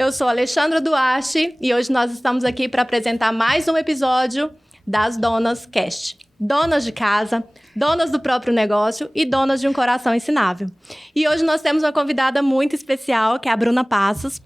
Eu sou Alexandra Duarte e hoje nós estamos aqui para apresentar mais um episódio das Donas Cast. Donas de casa, donas do próprio negócio e donas de um coração ensinável. E hoje nós temos uma convidada muito especial, que é a Bruna Passos.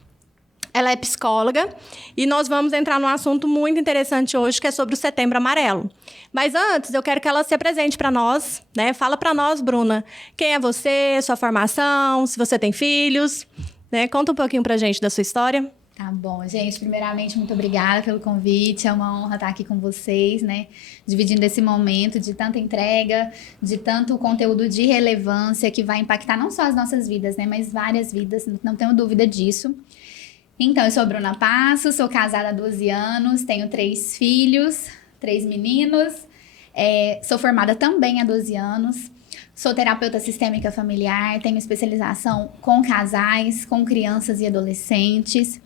Ela é psicóloga e nós vamos entrar num assunto muito interessante hoje, que é sobre o Setembro Amarelo. Mas antes, eu quero que ela se apresente para nós, né? Fala para nós, Bruna, quem é você, sua formação, se você tem filhos, né? Conta um pouquinho pra gente da sua história. Tá bom, gente, primeiramente, muito obrigada pelo convite, é uma honra estar aqui com vocês, né, dividindo esse momento de tanta entrega, de tanto conteúdo de relevância que vai impactar não só as nossas vidas, né, mas várias vidas, não tenho dúvida disso. Então, eu sou a Bruna Passos, sou casada há 12 anos, tenho 3 filhos, 3 meninos, sou formada também há 12 anos, sou terapeuta sistêmica familiar, tenho especialização com casais, com crianças e adolescentes.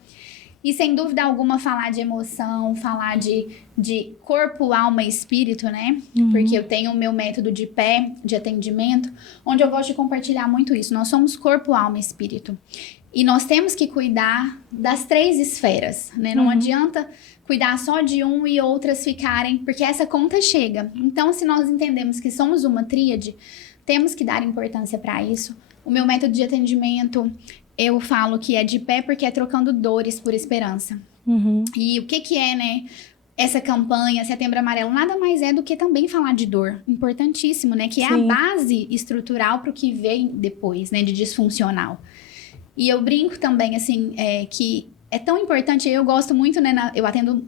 E sem dúvida alguma falar de emoção, falar de corpo, alma e espírito, né? Uhum. Porque eu tenho o meu método de pé, de atendimento, onde eu gosto de compartilhar muito isso. Nós somos corpo, alma e espírito. E nós temos que cuidar das 3 esferas, né? Não adianta cuidar só de um e outras ficarem, porque essa conta chega. Então, se nós entendemos que somos uma tríade, temos que dar importância para isso. O meu método de atendimento, eu falo que é de pé porque é trocando dores por esperança. Uhum. E o que é, né? Essa campanha, Setembro Amarelo, nada mais é do que também falar de dor. Importantíssimo, né? Que é a base estrutural para o que vem depois, né? De disfuncional. E eu brinco também, assim, que é tão importante, eu gosto muito, né?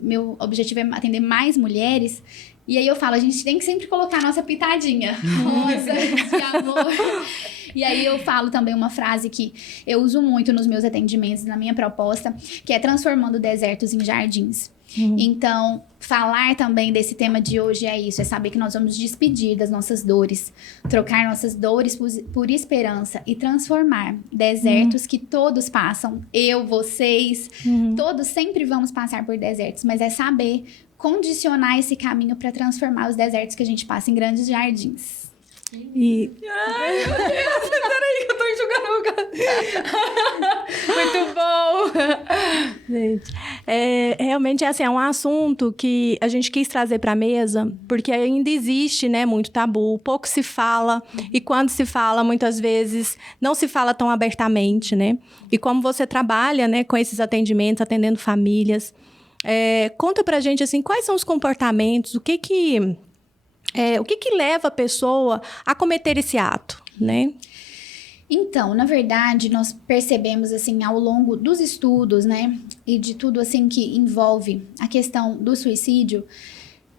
Meu objetivo é atender mais mulheres. E aí eu falo, a gente tem que sempre colocar a nossa pitadinha rosa, de amor. E aí eu falo também uma frase que eu uso muito nos meus atendimentos, na minha proposta, que é transformando desertos em jardins. Então, falar também desse tema de hoje é isso, é saber que nós vamos despedir das nossas dores, trocar nossas dores por esperança e transformar desertos que todos passam, eu, vocês, todos sempre vamos passar por desertos, mas é saber condicionar esse caminho para transformar os desertos que a gente passa em grandes jardins. Ai, meu Deus, peraí que eu tô enxugando. Muito bom. Gente, realmente assim, é um assunto que a gente quis trazer para a mesa, porque ainda existe, né, muito tabu, pouco se fala, e quando se fala, muitas vezes, não se fala tão abertamente, né? E como você trabalha, né, com esses atendimentos, atendendo famílias, conta pra gente, assim, quais são os comportamentos, o que leva a pessoa a cometer esse ato, né? Então, na verdade, nós percebemos, assim, ao longo dos estudos, né, e de tudo, assim, que envolve a questão do suicídio,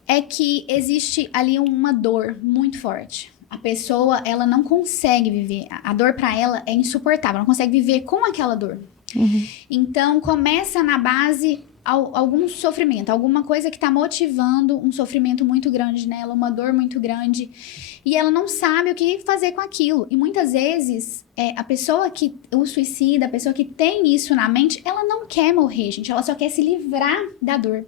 é que existe ali uma dor muito forte. A pessoa, ela não consegue viver, a dor para ela é insuportável, ela não consegue viver com aquela dor. Então, começa na base algum sofrimento, alguma coisa que está motivando um sofrimento muito grande nela, uma dor muito grande, e ela não sabe o que fazer com aquilo. E muitas vezes, a pessoa que o suicida, a pessoa que tem isso na mente, ela não quer morrer, gente, ela só quer se livrar da dor.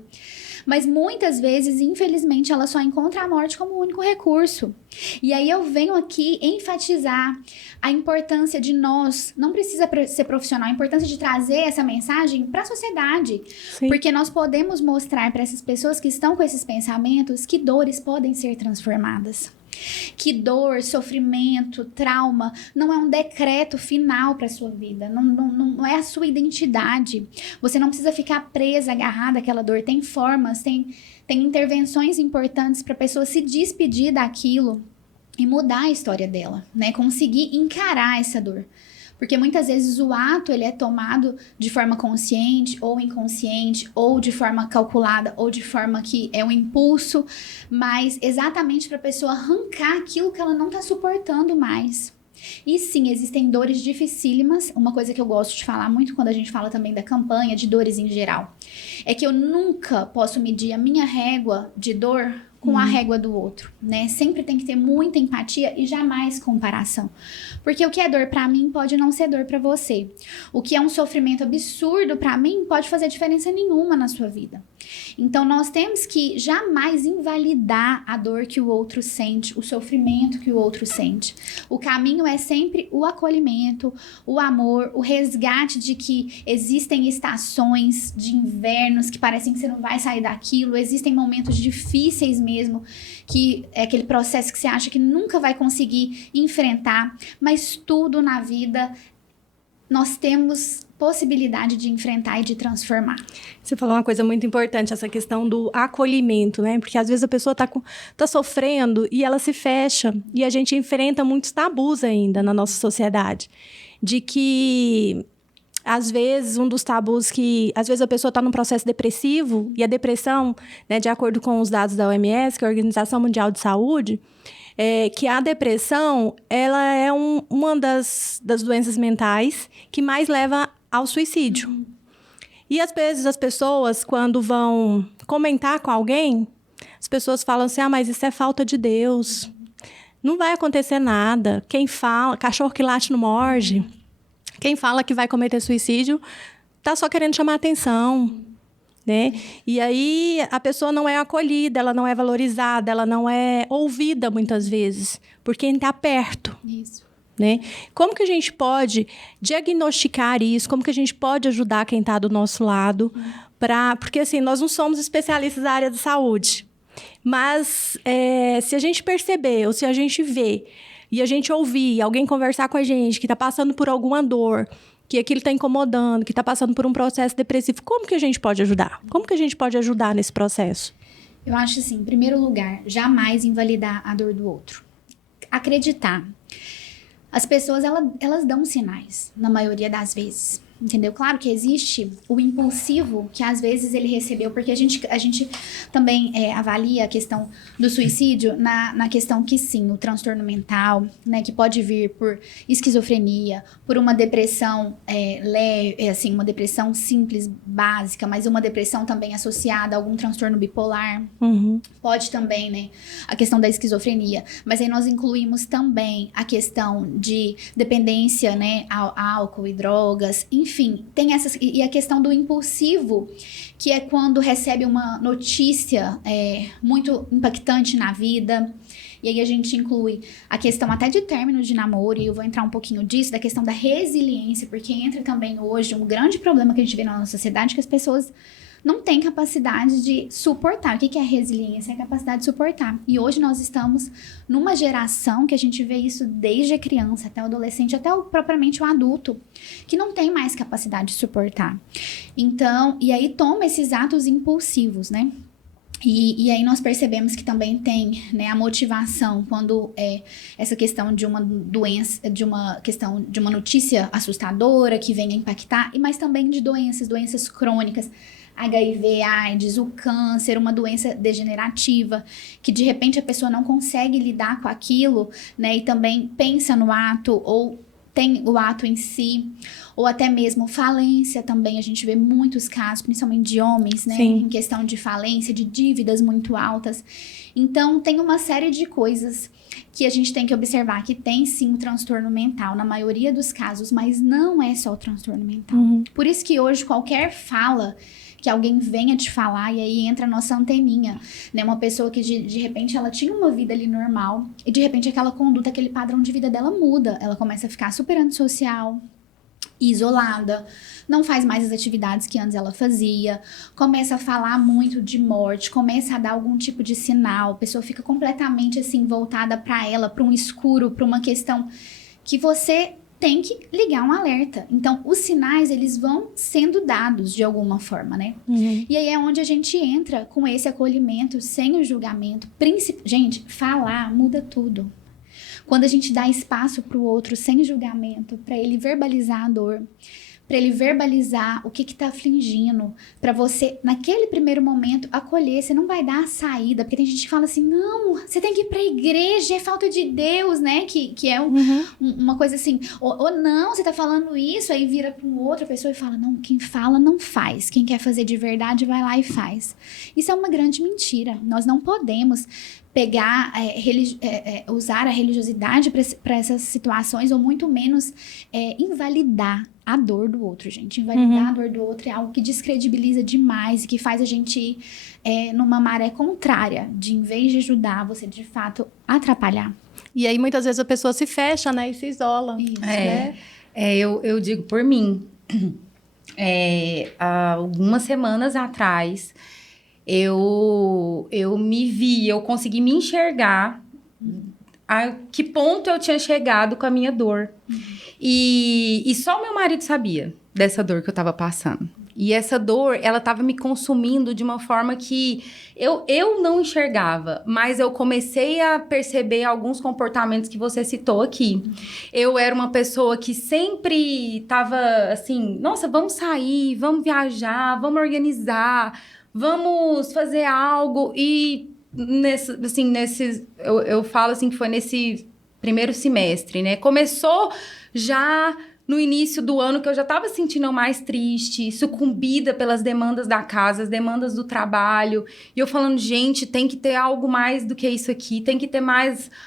Mas muitas vezes, infelizmente, ela só encontra a morte como o único recurso. E aí eu venho aqui enfatizar a importância de nós, não precisa ser profissional, a importância de trazer essa mensagem para a sociedade. Sim. Porque nós podemos mostrar para essas pessoas que estão com esses pensamentos que dores podem ser transformadas. Que dor, sofrimento, trauma não é um decreto final para a sua vida, não é a sua identidade. Você não precisa ficar presa, agarrada àquela dor. Tem formas, tem intervenções importantes para a pessoa se despedir daquilo e mudar a história dela, né? Conseguir encarar essa dor. Porque muitas vezes o ato ele é tomado de forma consciente ou inconsciente, ou de forma calculada, ou de forma que é um impulso, mas exatamente para a pessoa arrancar aquilo que ela não está suportando mais. E sim, existem dores dificílimas, uma coisa que eu gosto de falar muito quando a gente fala também da campanha de dores em geral, é que eu nunca posso medir a minha régua de dor com a régua do outro, né? Sempre tem que ter muita empatia e jamais comparação. Porque o que é dor pra mim pode não ser dor pra você. O que é um sofrimento absurdo pra mim pode fazer diferença nenhuma na sua vida. Então, nós temos que jamais invalidar a dor que o outro sente, o sofrimento que o outro sente. O caminho é sempre o acolhimento, o amor, o resgate de que existem estações de invernos que parecem que você não vai sair daquilo, existem momentos difíceis mesmo, que é aquele processo que você acha que nunca vai conseguir enfrentar, mas tudo na vida nós temos possibilidade de enfrentar e de transformar. Você falou uma coisa muito importante, essa questão do acolhimento, né? Porque às vezes a pessoa tá sofrendo e ela se fecha. E a gente enfrenta muitos tabus ainda na nossa sociedade. De que, às vezes, um dos tabus que... Às vezes a pessoa está num processo depressivo e a depressão, né, de acordo com os dados da OMS, que é a Organização Mundial de Saúde, que a depressão, ela é uma das doenças mentais que mais leva ao suicídio. E às vezes as pessoas, quando vão comentar com alguém, as pessoas falam assim, mas isso é falta de Deus. Não vai acontecer nada. Quem fala, cachorro que late não morde. Quem fala que vai cometer suicídio tá só querendo chamar atenção, né? E aí a pessoa não é acolhida, ela não é valorizada, ela não é ouvida muitas vezes por quem está perto. Isso. Né? Como que a gente pode diagnosticar isso? Como que a gente pode ajudar quem está do nosso lado? Porque assim, nós não somos especialistas da área de saúde. Mas se a gente perceber, ou se a gente vê, e a gente ouvir, alguém conversar com a gente que está passando por alguma dor, que aquilo está incomodando, que está passando por um processo depressivo, como que a gente pode ajudar? Como que a gente pode ajudar nesse processo? Eu acho assim, em primeiro lugar, jamais invalidar a dor do outro. Acreditar. As pessoas, elas dão sinais, na maioria das vezes, entendeu? Claro que existe o impulsivo, que às vezes ele recebeu, porque a gente também avalia a questão do suicídio na questão que sim, o transtorno mental, né, que pode vir por esquizofrenia, por uma depressão leve, assim, uma depressão simples, básica, mas uma depressão também associada a algum transtorno bipolar. Pode também, né, a questão da esquizofrenia, mas aí nós incluímos também a questão de dependência, né, ao álcool e drogas, enfim, tem essas, e a questão do impulsivo, que é quando recebe uma notícia muito impactante na vida, e aí a gente inclui a questão até de término de namoro, e eu vou entrar um pouquinho disso, da questão da resiliência, porque entra também hoje um grande problema que a gente vê na nossa sociedade, que as pessoas não têm capacidade de suportar. O que é resiliência? É a capacidade de suportar. E hoje nós estamos numa geração que a gente vê isso desde a criança até o adolescente, até propriamente o adulto, que não tem mais capacidade de suportar. Então, e aí toma esses atos impulsivos, né? E aí nós percebemos que também tem, né, a motivação quando essa questão de uma doença, de uma notícia assustadora que venha impactar, mas também de doenças crônicas, HIV, AIDS, o câncer, uma doença degenerativa, que de repente a pessoa não consegue lidar com aquilo, né, e também pensa no ato ou tem o ato em si, ou até mesmo falência também, a gente vê muitos casos, principalmente de homens, né, em questão de falência, de dívidas muito altas. Então, tem uma série de coisas que a gente tem que observar, que tem sim o transtorno mental, na maioria dos casos, mas não é só o transtorno mental. Por isso que hoje qualquer fala que alguém venha te falar, e aí entra a nossa anteninha, né? Uma pessoa que de repente ela tinha uma vida ali normal, e de repente aquela conduta, aquele padrão de vida dela muda, ela começa a ficar super antissocial, isolada, não faz mais as atividades que antes ela fazia, começa a falar muito de morte, começa a dar algum tipo de sinal, a pessoa fica completamente assim voltada para ela, para um escuro, para uma questão que você tem que ligar um alerta. Então, os sinais, eles vão sendo dados de alguma forma, né? E aí é onde a gente entra com esse acolhimento, sem o julgamento. Gente, falar muda tudo. Quando a gente dá espaço para o outro sem julgamento, para ele verbalizar a dor, para ele verbalizar o que tá afligindo, para você, naquele primeiro momento, acolher. Você não vai dar a saída, porque tem gente que fala assim, não, você tem que ir pra igreja, é falta de Deus, né? Que é uma coisa assim, ou não, você tá falando isso, aí vira pra uma outra pessoa e fala, não, quem fala não faz, quem quer fazer de verdade vai lá e faz. Isso é uma grande mentira. Nós não podemos pegar, usar a religiosidade para essas situações, ou muito menos invalidar a dor do outro, gente. Invalidar a dor do outro é algo que descredibiliza demais e que faz a gente ir numa maré contrária, de, em vez de ajudar, você de fato atrapalhar. E aí, muitas vezes, a pessoa se fecha, né? E se isola. Isso, né? Eu digo por mim. Há algumas semanas atrás, eu me vi, eu consegui me enxergar a que ponto eu tinha chegado com a minha dor. E só meu marido sabia dessa dor que eu tava passando. E essa dor, ela tava me consumindo de uma forma que eu não enxergava, mas eu comecei a perceber alguns comportamentos que você citou aqui. Eu era uma pessoa que sempre tava assim, nossa, vamos sair, vamos viajar, vamos organizar, vamos fazer algo. E eu falo assim que foi nesse primeiro semestre, né? Começou já no início do ano, que eu já estava sentindo mais triste, sucumbida pelas demandas da casa, as demandas do trabalho. E eu falando, gente, tem que ter algo mais do que isso aqui, tem que ter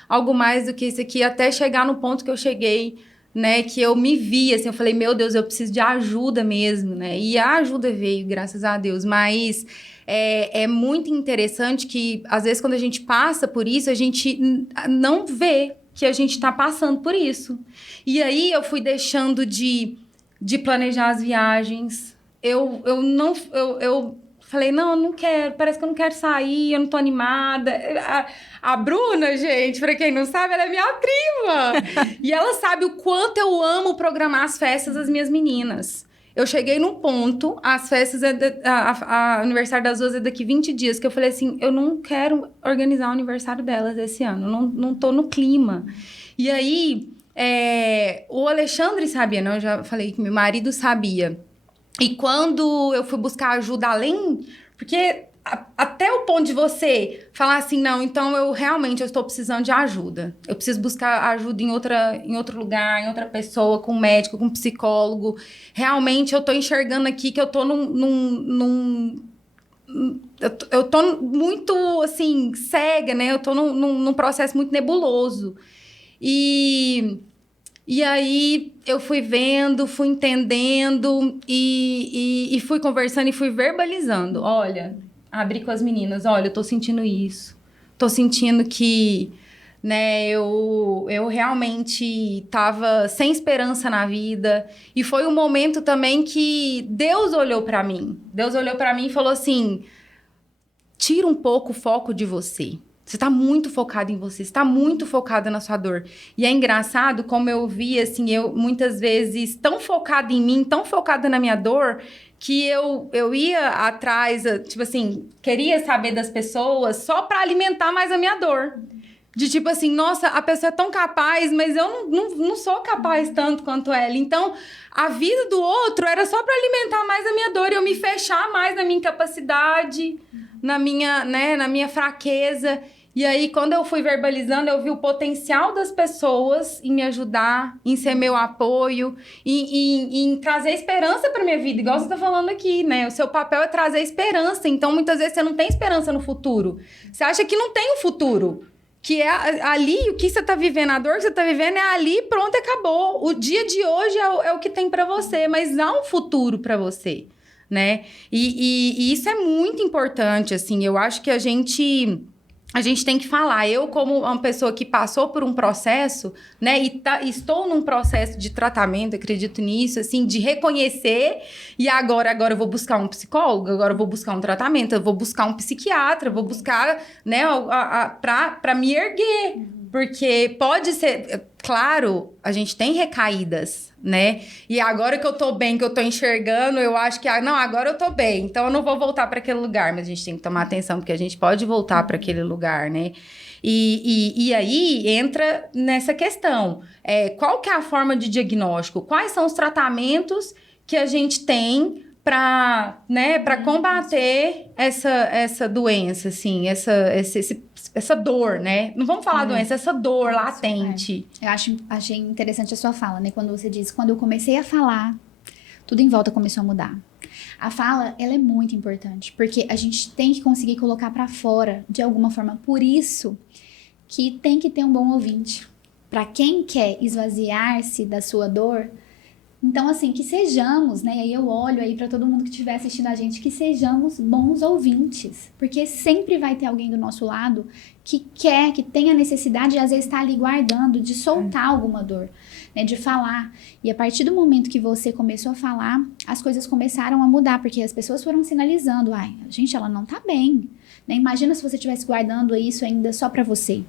algo mais do que isso aqui, até chegar no ponto que eu cheguei, né? Que eu me vi, assim, eu falei, meu Deus, eu preciso de ajuda mesmo, né? E a ajuda veio, graças a Deus, mas é muito interessante que, às vezes, quando a gente passa por isso, a gente não vê que a gente tá passando por isso. E aí, eu fui deixando de planejar as viagens. Eu falei, não, eu não quero, parece que eu não quero sair, eu não tô animada. A Bruna, gente, pra quem não sabe, ela é minha prima. E ela sabe o quanto eu amo programar as festas das minhas meninas. Eu cheguei num ponto, as festas, a aniversário das duas é daqui 20 dias, que eu falei assim, eu não quero organizar o aniversário delas esse ano, não tô no clima. E aí, o Alexandre sabia, né? Eu já falei que meu marido sabia. E quando eu fui buscar ajuda além... Porque até o ponto de você falar assim, não, então eu estou precisando de ajuda. Eu preciso buscar ajuda em outro lugar, em outra pessoa, com um médico, com um psicólogo. Realmente eu tô enxergando aqui que eu tô eu tô muito, assim, cega, né? Eu tô num processo muito nebuloso. E aí eu fui vendo, fui entendendo e fui conversando e fui verbalizando. Olha, abri com as meninas, olha, eu tô sentindo isso. Tô sentindo que, né, eu realmente tava sem esperança na vida. E foi um momento também que Deus olhou pra mim. Deus olhou pra mim e falou assim, tira um pouco o foco de você. Você tá muito focada em você, você tá muito focada na sua dor. E é engraçado como eu vi, assim, eu muitas vezes tão focada em mim, tão focada na minha dor, que eu ia atrás, tipo assim, queria saber das pessoas só pra alimentar mais a minha dor. De tipo assim, nossa, a pessoa é tão capaz, mas eu não sou capaz tanto quanto ela. Então, a vida do outro era só pra alimentar mais a minha dor e eu me fechar mais na minha incapacidade, na minha fraqueza. E aí, quando eu fui verbalizando, eu vi o potencial das pessoas em me ajudar, em ser meu apoio, em trazer esperança pra minha vida, igual você tá falando aqui, né? O seu papel é trazer esperança. Então, muitas vezes, você não tem esperança no futuro. Você acha que não tem um futuro. Que é ali, o que você tá vivendo, a dor que você tá vivendo é ali, pronto, acabou. O dia de hoje é o que tem pra você, mas há um futuro pra você, né? E isso é muito importante, assim. Eu acho que a gente tem que falar. Eu, como uma pessoa que passou por um processo, né, e estou num processo de tratamento, acredito nisso, assim, de reconhecer, e agora eu vou buscar um psicólogo, agora eu vou buscar um tratamento, eu vou buscar um psiquiatra, eu vou buscar, né, pra me erguer. Porque pode ser... Claro, a gente tem recaídas, né? E agora que eu tô bem, que eu tô enxergando, eu acho que... não, agora eu tô bem, então eu não vou voltar para aquele lugar. Mas a gente tem que tomar atenção, porque a gente pode voltar para aquele lugar, né? E aí entra nessa questão. Qual que é a forma de diagnóstico? Quais são os tratamentos que a gente tem para, né, para combater essa doença, assim, essa dor, né? Não vamos falar doença, essa dor latente. Eu achei interessante a sua fala, né? Quando você diz, quando eu comecei a falar, tudo em volta começou a mudar. A fala, ela é muito importante, porque a gente tem que conseguir colocar para fora, de alguma forma. Por isso que tem que ter um bom ouvinte. Para quem quer esvaziar-se da sua dor, então, assim, que sejamos, né? E aí eu olho aí para todo mundo que estiver assistindo a gente, que sejamos bons ouvintes. Porque sempre vai ter alguém do nosso lado que quer, que tem a necessidade de, às vezes, estar ali guardando, de soltar alguma dor, né? De falar. E a partir do momento que você começou a falar, as coisas começaram a mudar, porque as pessoas foram sinalizando, gente, ela não tá bem, né? Imagina se você estivesse guardando isso ainda só para você.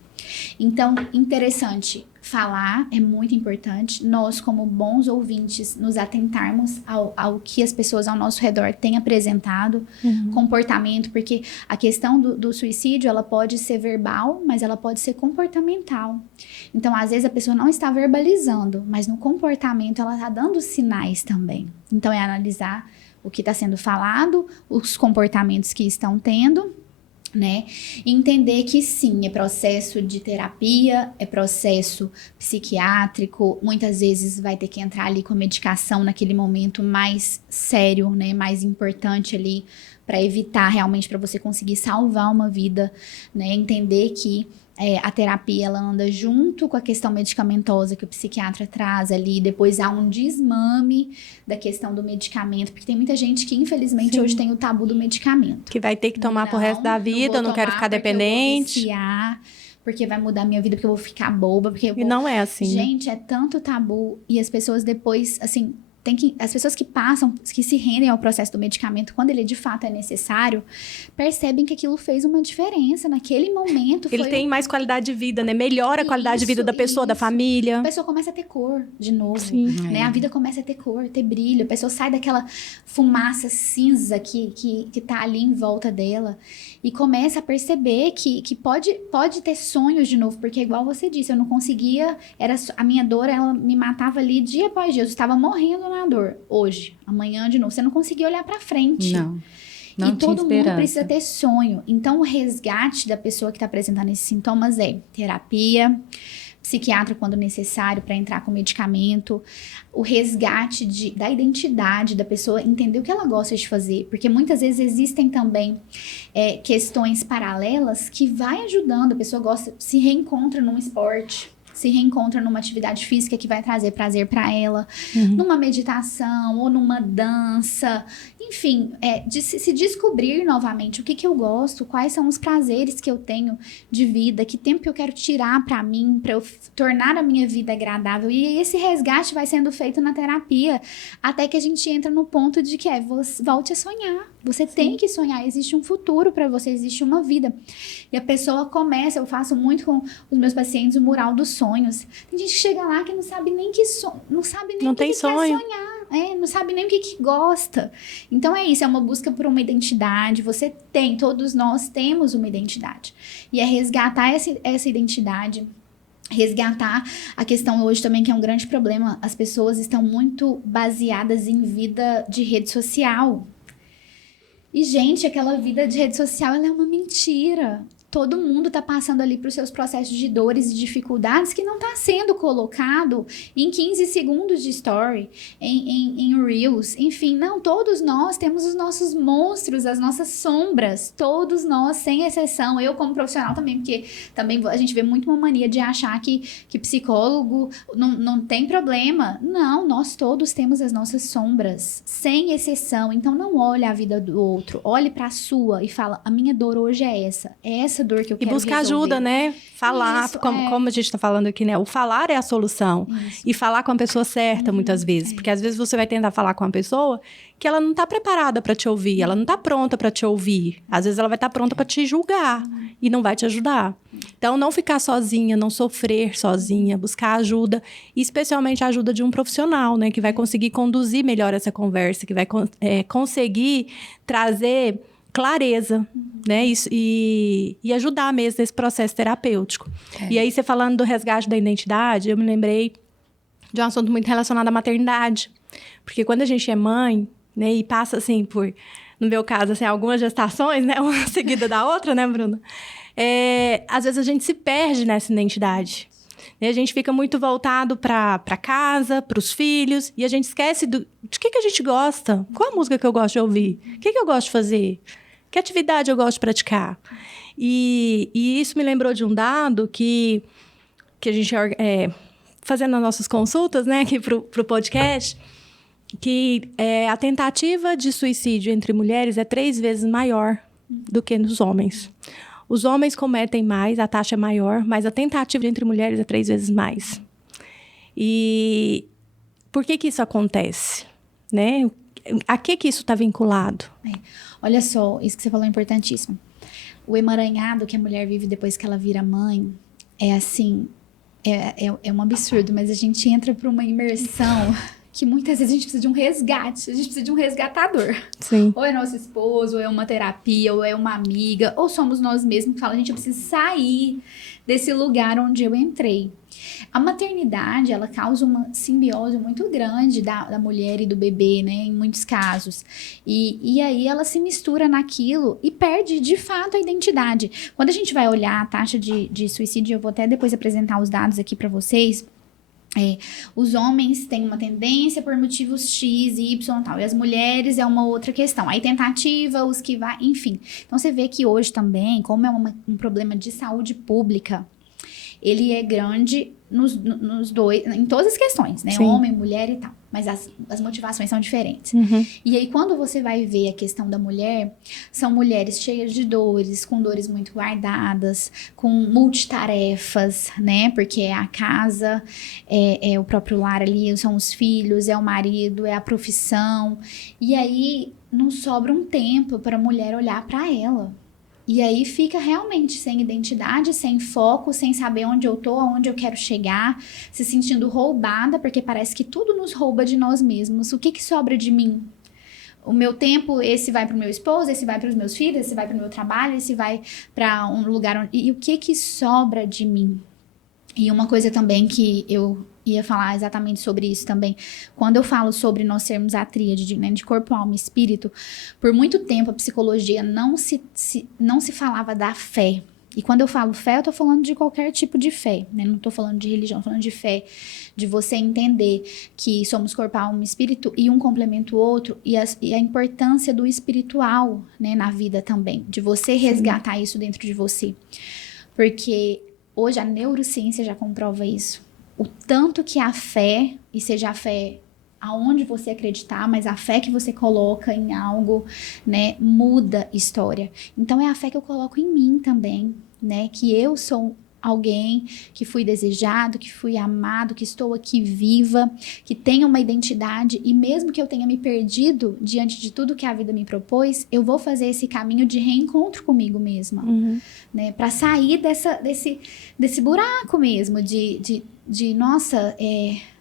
Então, interessante, falar é muito importante. Nós, como bons ouvintes, nos atentarmos ao que as pessoas ao nosso redor têm apresentado, comportamento, porque a questão do suicídio, ela pode ser verbal, mas ela pode ser comportamental. Então, às vezes, a pessoa não está verbalizando, mas no comportamento ela está dando sinais também. Então, é analisar o que está sendo falado, os comportamentos que estão tendo, né? E entender que sim, é processo de terapia, é processo psiquiátrico, muitas vezes vai ter que entrar ali com a medicação naquele momento mais sério, né? Mais importante ali para evitar realmente, para você conseguir salvar uma vida, né? Entender que a terapia, ela anda junto com a questão medicamentosa que o psiquiatra traz ali, depois há um desmame da questão do medicamento, porque tem muita gente que, infelizmente, hoje tem o tabu do medicamento. Que vai ter que tomar pro resto da vida, não quero ficar dependente. Eu vou viciar, porque vai mudar minha vida, porque eu vou ficar boba, porque E não é assim, Gente, é tanto tabu, e as pessoas depois, assim... As pessoas que passam, que se rendem ao processo do medicamento, quando ele de fato é necessário, percebem que aquilo fez uma diferença naquele momento. Ele tem mais qualidade de vida, né? Melhora a qualidade de vida da pessoa, da família. A pessoa começa a ter cor de novo, Sim. né? A vida começa a ter cor, ter brilho. A pessoa sai daquela fumaça cinza que tá ali em volta dela e começa a perceber que pode ter sonhos de novo, porque igual você disse, eu não conseguia, a minha dor, ela me matava ali dia após dia, eu estava morrendo na dor. Hoje, amanhã de novo, você não conseguia olhar pra frente. Não e todo esperança. mundo precisa ter sonho. Então, o resgate da pessoa que está apresentando esses sintomas é terapia, psiquiatra quando necessário para entrar com medicamento, o resgate da identidade da pessoa, entender o que ela gosta de fazer, porque muitas vezes existem também questões paralelas que vai ajudando, a pessoa se reencontra num esporte, se reencontra numa atividade física que vai trazer prazer para ela, numa meditação ou numa dança, enfim, de se descobrir novamente o que eu gosto, quais são os prazeres que eu tenho de vida, que tempo que eu quero tirar para mim, para eu tornar a minha vida agradável. E esse resgate vai sendo feito na terapia, até que a gente entra no ponto de que volte a sonhar. Você tem que sonhar, existe um futuro para você, existe uma vida. E a pessoa começa, eu faço muito com os meus pacientes o mural dos sonhos. Tem gente que chega lá que não sabe nem não sabe nem o que quer sonhar. Não sabe nem o que gosta. Então é isso, é uma busca por uma identidade. Todos nós temos uma identidade. E é resgatar essa identidade. Resgatar a questão hoje também, que é um grande problema. As pessoas estão muito baseadas em vida de rede social. E, gente, aquela vida de rede social, ela é uma mentira. Todo mundo tá passando ali para os seus processos de dores e dificuldades que não tá sendo colocado em 15 segundos de story, em Reels, enfim, não, todos nós temos os nossos monstros, as nossas sombras, todos nós, sem exceção, eu como profissional também, porque também a gente vê muito uma mania de achar que psicólogo não tem problema. Não, nós todos temos as nossas sombras, sem exceção, então não olhe a vida do outro, olhe para a sua e fala, a minha dor hoje é essa dor que eu quero buscar resolver. Ajuda, né? Falar, Isso, como a gente tá falando aqui, né? O falar é a solução. Isso. E falar com a pessoa certa, muitas vezes. Porque às vezes você vai tentar falar com uma pessoa que ela não tá preparada para te ouvir, ela não tá pronta para te ouvir. Às vezes ela vai estar pronta para te julgar e não vai te ajudar. Então, não ficar sozinha, não sofrer sozinha, buscar ajuda, e especialmente a ajuda de um profissional, né? Que vai conseguir conduzir melhor essa conversa, que vai conseguir trazer clareza, né? E ajudar mesmo nesse processo terapêutico. E aí, você falando do resgate da identidade, eu me lembrei de um assunto muito relacionado à maternidade. Porque quando a gente é mãe, né, e passa, assim, por, no meu caso, assim, algumas gestações, né, uma seguida da outra, né, Bruna? Às vezes a gente se perde nessa identidade. A gente fica muito voltado para casa, para os filhos, e a gente esquece de que a gente gosta. Qual a música que eu gosto de ouvir? O que eu gosto de fazer? Que atividade eu gosto de praticar? E isso me lembrou de um dado que a gente, fazendo as nossas consultas, né, aqui para o podcast, que a tentativa de suicídio entre mulheres é 3 vezes maior do que nos homens. Os homens cometem mais, a taxa é maior, mas a tentativa entre mulheres é 3 vezes mais. E por que isso acontece? Né? A que isso está vinculado? Olha só, isso que você falou é importantíssimo. O emaranhado que a mulher vive depois que ela vira mãe é assim, é um absurdo, mas a gente entra para uma imersão que muitas vezes a gente precisa de um resgate, a gente precisa de um resgatador. Sim. Ou é nosso esposo, ou é uma terapia, ou é uma amiga, ou somos nós mesmos que falam, gente, eu preciso sair desse lugar onde eu entrei. A maternidade, ela causa uma simbiose muito grande da mulher e do bebê, né, em muitos casos. E aí ela se mistura naquilo e perde, de fato, a identidade. Quando a gente vai olhar a taxa de suicídio, eu vou até depois apresentar os dados aqui para vocês. Os homens têm uma tendência por motivos X, Y e tal. E as mulheres é uma outra questão. Aí tentativa, os que vai, enfim. Então você vê que hoje também, como é um problema de saúde pública, ele é grande nos dois, em todas as questões, né? Sim. Homem, mulher e tal. Mas as motivações são diferentes. Uhum. E aí, quando você vai ver a questão da mulher, são mulheres cheias de dores, com dores muito guardadas, com multitarefas, né? Porque é a casa, é o próprio lar ali, são os filhos, é o marido, é a profissão. E aí, não sobra um tempo para a mulher olhar para ela. E aí fica realmente sem identidade, sem foco, sem saber onde eu tô, aonde eu quero chegar, se sentindo roubada, porque parece que tudo nos rouba de nós mesmos. O que sobra de mim? O meu tempo, esse vai pro meu esposo, esse vai pros meus filhos, esse vai pro meu trabalho, esse vai para um lugar onde... E o que sobra de mim? E uma coisa também que eu ia falar exatamente sobre isso também. Quando eu falo sobre nós sermos a tríade, né, de corpo, alma e espírito, por muito tempo a psicologia não se falava da fé. E quando eu falo fé, eu tô falando de qualquer tipo de fé, né? Não tô falando de religião, tô falando de fé. De você entender que somos corpo, alma e espírito e um complementa o outro. E a importância do espiritual, né, na vida também. De você resgatar Sim. isso dentro de você. Porque hoje a neurociência já comprova isso. O tanto que a fé, e seja a fé aonde você acreditar, mas a fé que você coloca em algo, né, muda história. Então é a fé que eu coloco em mim também, né, que eu sou alguém que fui desejado, que fui amado, que estou aqui viva, que tenho uma identidade e mesmo que eu tenha me perdido diante de tudo que a vida me propôs, eu vou fazer esse caminho de reencontro comigo mesma, né, para sair desse buraco mesmo de nossa,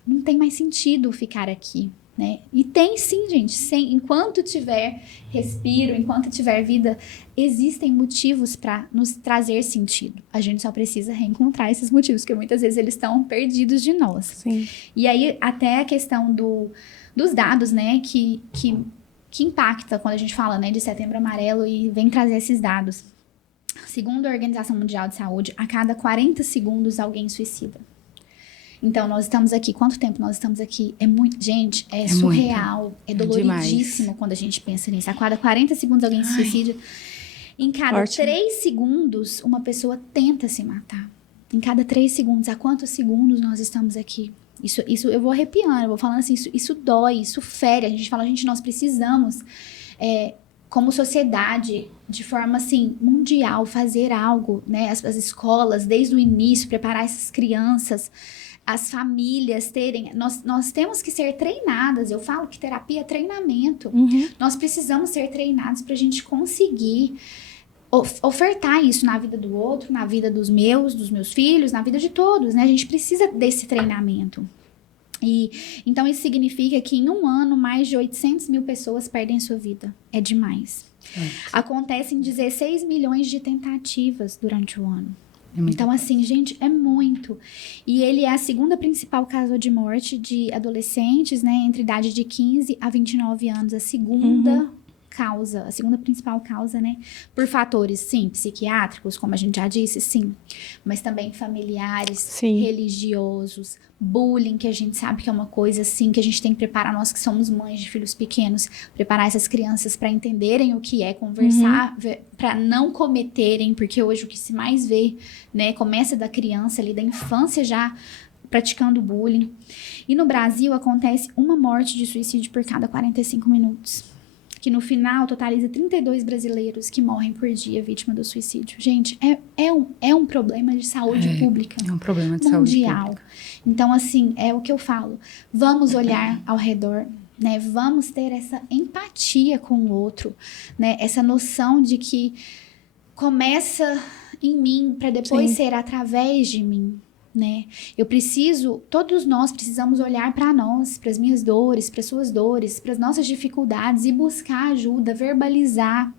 não tem mais sentido ficar aqui, né? E tem sim, gente, enquanto tiver respiro, enquanto tiver vida, existem motivos para nos trazer sentido. A gente só precisa reencontrar esses motivos, porque muitas vezes eles estão perdidos de nós. Sim. E aí, até a questão dos dados, né, que impacta quando a gente fala, né, de Setembro Amarelo e vem trazer esses dados. Segundo a Organização Mundial de Saúde, a cada 40 segundos alguém suicida. Então, nós estamos aqui. Quanto tempo nós estamos aqui? É muito... Gente, é surreal. Muito. É doloridíssimo quando a gente pensa nisso. A cada 40 segundos alguém se suicida. Em cada 3 segundos, uma pessoa tenta se matar. Em cada 3 segundos. Há quantos segundos nós estamos aqui? Isso eu vou arrepiando. Eu vou falando assim, isso dói, isso fere. A gente fala, gente, nós precisamos... como sociedade, de forma, assim, mundial, fazer algo, né? As escolas, desde o início, preparar essas crianças... As famílias terem... Nós temos que ser treinadas. Eu falo que terapia é treinamento. Nós precisamos ser treinados para a gente conseguir ofertar isso na vida do outro, na vida dos meus filhos, na vida de todos, né? A gente precisa desse treinamento. E então isso significa que em um ano mais de 800 mil pessoas perdem sua vida. É demais. Acontecem 16 milhões de tentativas durante o ano. Então, assim, gente, é muito. E ele é a segunda principal causa de morte de adolescentes, né? Entre idade de 15 a 29 anos. A segunda causa, a segunda principal causa, né? Por fatores, sim, psiquiátricos, como a gente já disse, sim. Mas também familiares, Sim. religiosos, bullying, que a gente sabe que é uma coisa, assim, que a gente tem que preparar, nós que somos mães de filhos pequenos, preparar essas crianças para entenderem o que é, conversar, para não cometerem, porque hoje o que se mais vê, né? Começa da criança ali, da infância já praticando bullying. E no Brasil acontece uma morte de suicídio por cada 45 minutos. Que no final totaliza 32 brasileiros que morrem por dia vítima do suicídio. Gente, é um problema de saúde pública. É um problema de mundial. saúde pública. Então, assim, é o que eu falo. Vamos olhar ao redor, né? Vamos ter essa empatia com o outro, né? Essa noção de que começa em mim para depois ser através de mim. Né? Todos nós precisamos olhar para nós, para as minhas dores, para as suas dores, para as nossas dificuldades e buscar ajuda, verbalizar,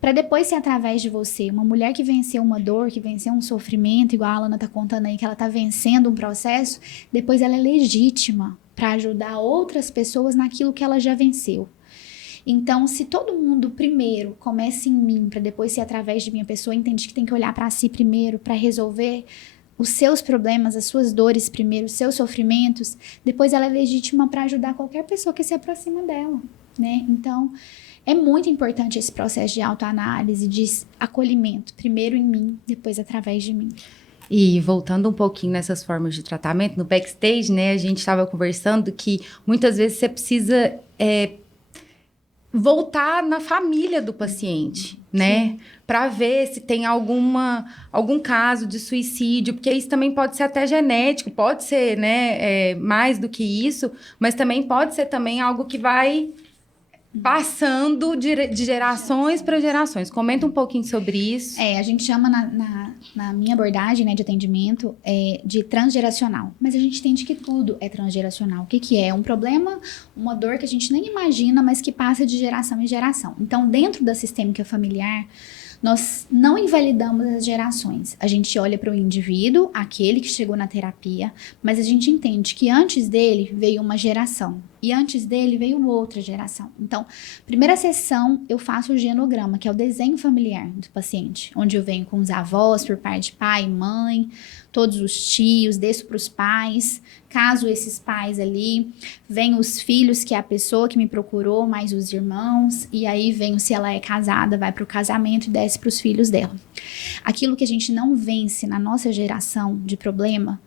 para depois ser através de você. Uma mulher que venceu uma dor, que venceu um sofrimento, igual a Alana tá contando aí, que ela tá vencendo um processo, depois ela é legítima para ajudar outras pessoas naquilo que ela já venceu. Então, se todo mundo primeiro começa em mim, para depois ser através de mim, a pessoa entende que tem que olhar para si primeiro, para resolver os seus problemas, as suas dores primeiro, os seus sofrimentos, depois ela é legítima para ajudar qualquer pessoa que se aproxima dela, né? Então, é muito importante esse processo de autoanálise, de acolhimento, primeiro em mim, depois através de mim. E voltando um pouquinho nessas formas de tratamento, no backstage, né, a gente estava conversando que muitas vezes você precisa voltar na família do paciente, né? Para ver se tem algum caso de suicídio, porque isso também pode ser até genético, pode ser, né, mais do que isso, mas também pode ser também algo que vai passando de gerações para gerações. Comenta um pouquinho sobre isso. A gente chama na minha abordagem, né, de atendimento de transgeracional. Mas a gente entende que tudo é transgeracional. O que é? Um problema, uma dor que a gente nem imagina, mas que passa de geração em geração. Então, dentro da sistêmica familiar, nós não invalidamos as gerações. A gente olha para o indivíduo, aquele que chegou na terapia, mas a gente entende que antes dele veio uma geração e antes dele veio outra geração. Então, primeira sessão eu faço o genograma, que é o desenho familiar do paciente, onde eu venho com os avós por parte de pai, mãe, todos os tios, desço para os pais, caso esses pais ali, vem os filhos, que é a pessoa que me procurou, mais os irmãos, e aí vem, se ela é casada, vai para o casamento e desce para os filhos dela. Aquilo que a gente não vence na nossa geração de problema,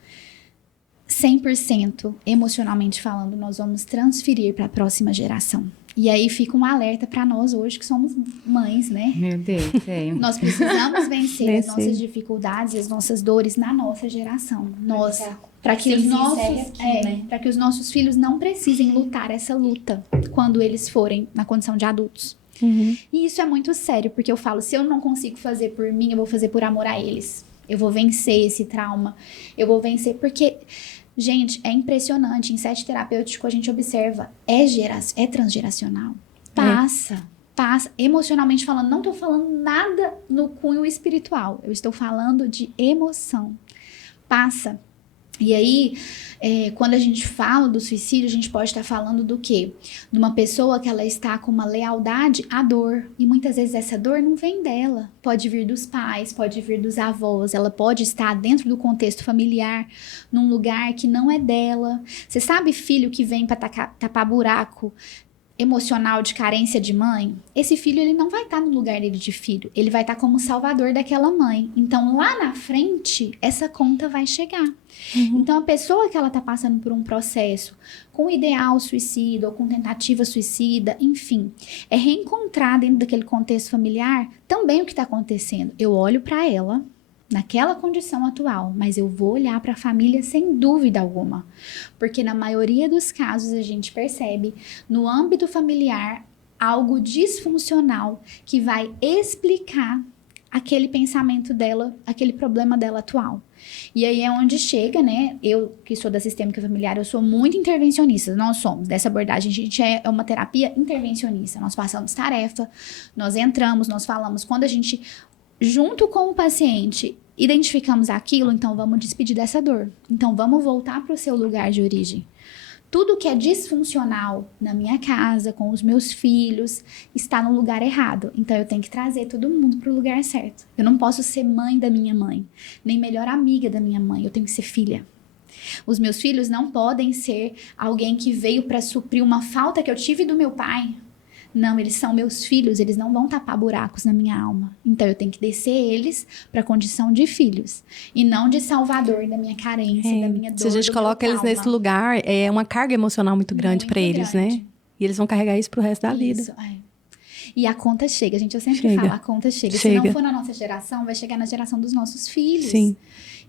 100% emocionalmente falando, nós vamos transferir para a próxima geração. E aí fica um alerta para nós hoje que somos mães, né? Meu Deus, Nós precisamos vencer as nossas dificuldades e as nossas dores na nossa geração. Para que os nossos filhos não precisem lutar essa luta quando eles forem na condição de adultos. E isso é muito sério, porque eu falo, se eu não consigo fazer por mim, eu vou fazer por amor a eles. Eu vou vencer esse trauma. Eu vou vencer porque... Gente, é impressionante. Em set terapêutico, a gente observa. É transgeracional. Passa. Emocionalmente falando. Não tô falando nada no cunho espiritual. Eu estou falando de emoção. Passa. E aí, quando a gente fala do suicídio, a gente pode estar falando do quê? De uma pessoa que ela está com uma lealdade à dor. E muitas vezes essa dor não vem dela. Pode vir dos pais, pode vir dos avós. Ela pode estar dentro do contexto familiar, num lugar que não é dela. Você sabe filho que vem para tapar buraco emocional de carência de mãe? Esse filho, ele não vai estar no lugar dele de filho. Ele vai estar como salvador daquela mãe. Então, lá na frente, essa conta vai chegar. Então, a pessoa que ela tá passando por um processo com ideal suicida ou com tentativa suicida, enfim, é reencontrar dentro daquele contexto familiar também o que está acontecendo. Eu olho para ela naquela condição atual, mas eu vou olhar para a família sem dúvida alguma, porque na maioria dos casos a gente percebe no âmbito familiar algo disfuncional que vai explicar aquele pensamento dela, aquele problema dela atual. E aí é onde chega, né? Eu, que sou da sistêmica familiar, eu sou muito intervencionista. Nós somos dessa abordagem. A gente é uma terapia intervencionista. Nós passamos tarefa, nós entramos, nós falamos. Quando a gente junto com o paciente, identificamos aquilo, então vamos despedir dessa dor. Então vamos voltar para o seu lugar de origem. Tudo que é disfuncional na minha casa, com os meus filhos, está no lugar errado. Então eu tenho que trazer todo mundo para o lugar certo. Eu não posso ser mãe da minha mãe, nem melhor amiga da minha mãe. Eu tenho que ser filha. Os meus filhos não podem ser alguém que veio para suprir uma falta que eu tive do meu pai. Não, eles são meus filhos, eles não vão tapar buracos na minha alma. Então eu tenho que descer eles para a condição de filhos e não de salvador da minha carência, da minha dor. Se a gente coloca eles nesse lugar, é uma carga emocional muito grande para eles, né? E eles vão carregar isso pro resto da vida. E a conta chega, gente, eu sempre falo, a conta chega. Se não for na nossa geração, vai chegar na geração dos nossos filhos. Sim.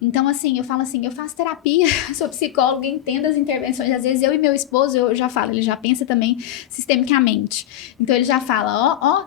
Então, assim, eu falo assim, eu faço terapia, sou psicóloga, entendo as intervenções. Às vezes, eu e meu esposo, eu já falo, ele já pensa também sistemicamente. Então, ele já fala,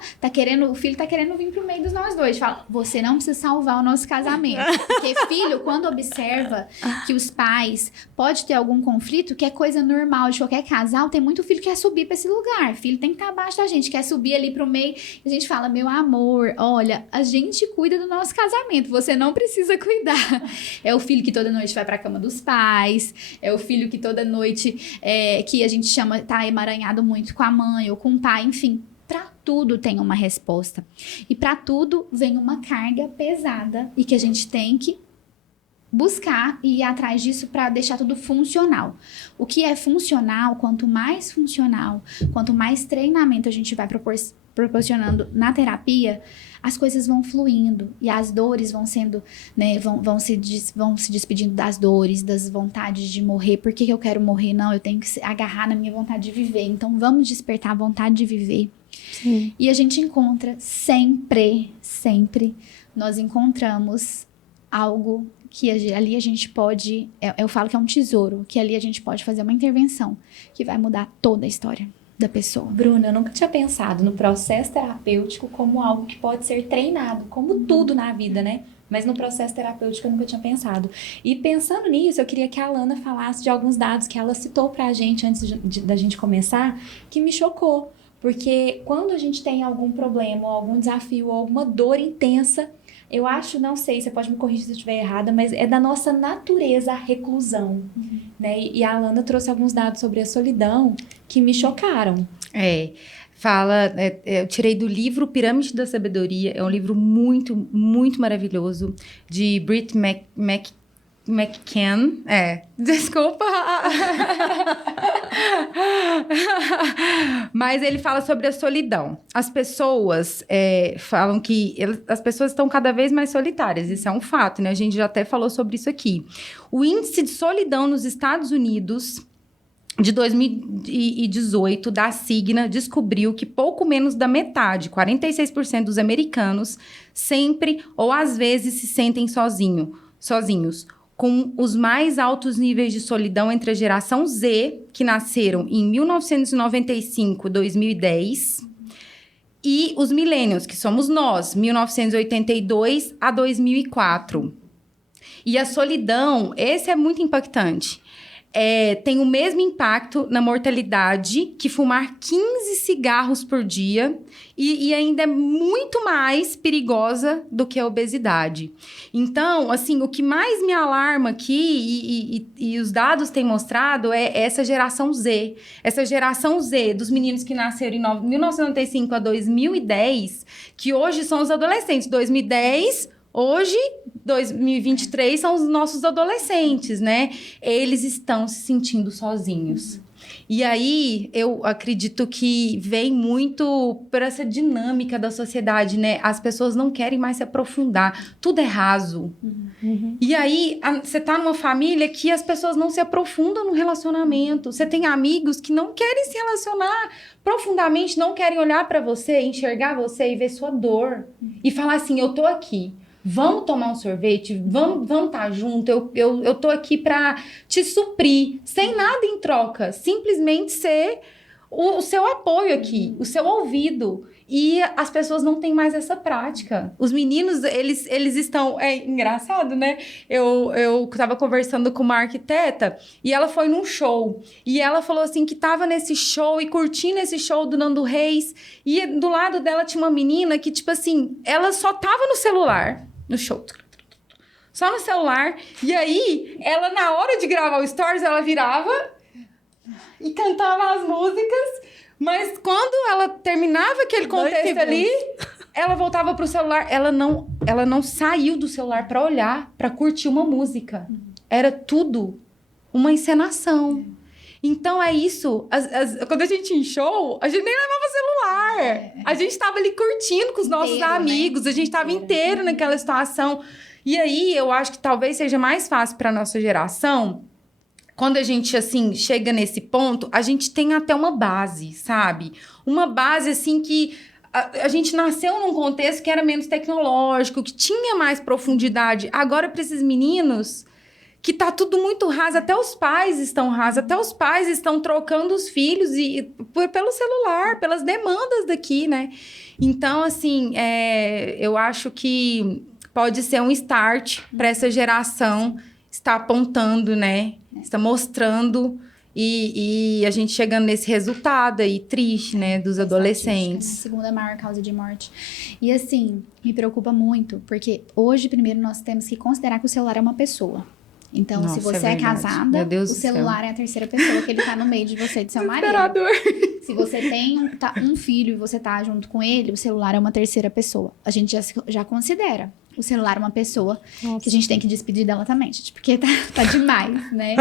o filho tá querendo vir pro meio dos nós dois. Fala, você não precisa salvar o nosso casamento. Porque filho, quando observa que os pais pode ter algum conflito, que é coisa normal de qualquer casal, tem muito filho que quer subir pra esse lugar. Filho tem que estar abaixo da gente, quer subir ali pro meio. E a gente fala, meu amor, olha, a gente cuida do nosso casamento, você não precisa cuidar. É o filho que toda noite vai pra cama dos pais, é o filho que toda noite, que a gente chama, tá emaranhado muito com a mãe ou com o pai, enfim. Pra tudo tem uma resposta. E pra tudo vem uma carga pesada e que a gente tem que buscar e ir atrás disso para deixar tudo funcional. O que é funcional, quanto mais treinamento a gente vai proporcionando na terapia, as coisas vão fluindo e as dores vão sendo, né, vão se despedindo das dores, das vontades de morrer. Por que eu quero morrer? Não, eu tenho que agarrar na minha vontade de viver. Então vamos despertar a vontade de viver. Sim. E a gente encontra sempre nós encontramos algo que ali a gente pode, eu falo que é um tesouro, que ali a gente pode fazer uma intervenção que vai mudar toda a história da pessoa. Bruna, eu nunca tinha pensado no processo terapêutico como algo que pode ser treinado, como tudo na vida, né? Mas no processo terapêutico eu nunca tinha pensado. E pensando nisso, eu queria que a Alana falasse de alguns dados que ela citou pra gente antes da gente começar, que me chocou. Porque quando a gente tem algum problema, ou algum desafio, ou alguma dor intensa, eu acho, não sei, você pode me corrigir se eu estiver errada, mas é da nossa natureza a reclusão, né? E a Alana trouxe alguns dados sobre a solidão que me chocaram. Eu tirei do livro Pirâmide da Sabedoria, é um livro muito, muito maravilhoso, de Britt McKean, desculpa. Mas ele fala sobre a solidão. As pessoas falam que as pessoas estão cada vez mais solitárias, isso é um fato, né? A gente já até falou sobre isso aqui. O índice de solidão nos Estados Unidos de 2018, da Cigna, descobriu que pouco menos da metade, 46% dos americanos, sempre ou às vezes se sentem sozinhos, com os mais altos níveis de solidão entre a geração Z, que nasceram em 1995 e 2010, e os millennials, que somos nós, 1982 a 2004. E a solidão, esse é muito impactante, tem o mesmo impacto na mortalidade que fumar 15 cigarros por dia e ainda é muito mais perigosa do que a obesidade. Então, assim, o que mais me alarma aqui, e os dados têm mostrado, é essa geração Z. Essa geração Z dos meninos que nasceram em 1995 a 2010, que hoje são os adolescentes. 2010... Hoje, 2023, são os nossos adolescentes, né? Eles estão se sentindo sozinhos. E aí, eu acredito que vem muito por essa dinâmica da sociedade, né? As pessoas não querem mais se aprofundar. Tudo é raso. Uhum. E aí, você tá numa família que as pessoas não se aprofundam no relacionamento. Você tem amigos que não querem se relacionar profundamente, não querem olhar pra você, enxergar você e ver sua dor. E falar assim, eu tô aqui. Vamos tomar um sorvete, vamos estar junto, eu tô aqui pra te suprir, sem nada em troca, simplesmente ser o seu apoio aqui, o seu ouvido. E as pessoas não têm mais essa prática. Os meninos, eles estão... É engraçado, né? Eu tava conversando com uma arquiteta e ela foi num show. E ela falou assim que tava nesse show e curtindo esse show do Nando Reis. E do lado dela tinha uma menina que, tipo assim, ela só tava no celular, no show. Só no celular. E aí, ela na hora de gravar o stories, ela virava e cantava as músicas... Mas quando ela terminava aquele contexto ali, ela voltava pro celular. Ela não saiu do celular para olhar, para curtir uma música. Era tudo uma encenação. Então é isso. Quando a gente ia em show, a gente nem levava celular. A gente estava ali curtindo com os nossos amigos. Né? A gente estava inteiro naquela situação. E aí eu acho que talvez seja mais fácil para nossa geração. Quando a gente, assim, chega nesse ponto, a gente tem até uma base, sabe? Uma base, assim, que a gente nasceu num contexto que era menos tecnológico, que tinha mais profundidade. Agora, para esses meninos, que tá tudo muito raso, até os pais estão rasos, até os pais estão trocando os filhos pelo celular, pelas demandas daqui, né? Então, assim, eu acho que pode ser um start para essa geração estar apontando, né? Está mostrando e a gente chegando nesse resultado aí triste, né? Dos adolescentes. Né? Segunda maior causa de morte. E assim, me preocupa muito, porque hoje, primeiro, nós temos que considerar que o celular é uma pessoa. Então, se você é casada, o celular é a terceira pessoa que ele tá no meio de você e de seu marido. Se você tem um filho e você tá junto com ele, o celular é uma terceira pessoa. A gente já considera o celular uma pessoa que a gente tem que despedir dela também, gente, porque tá demais, né?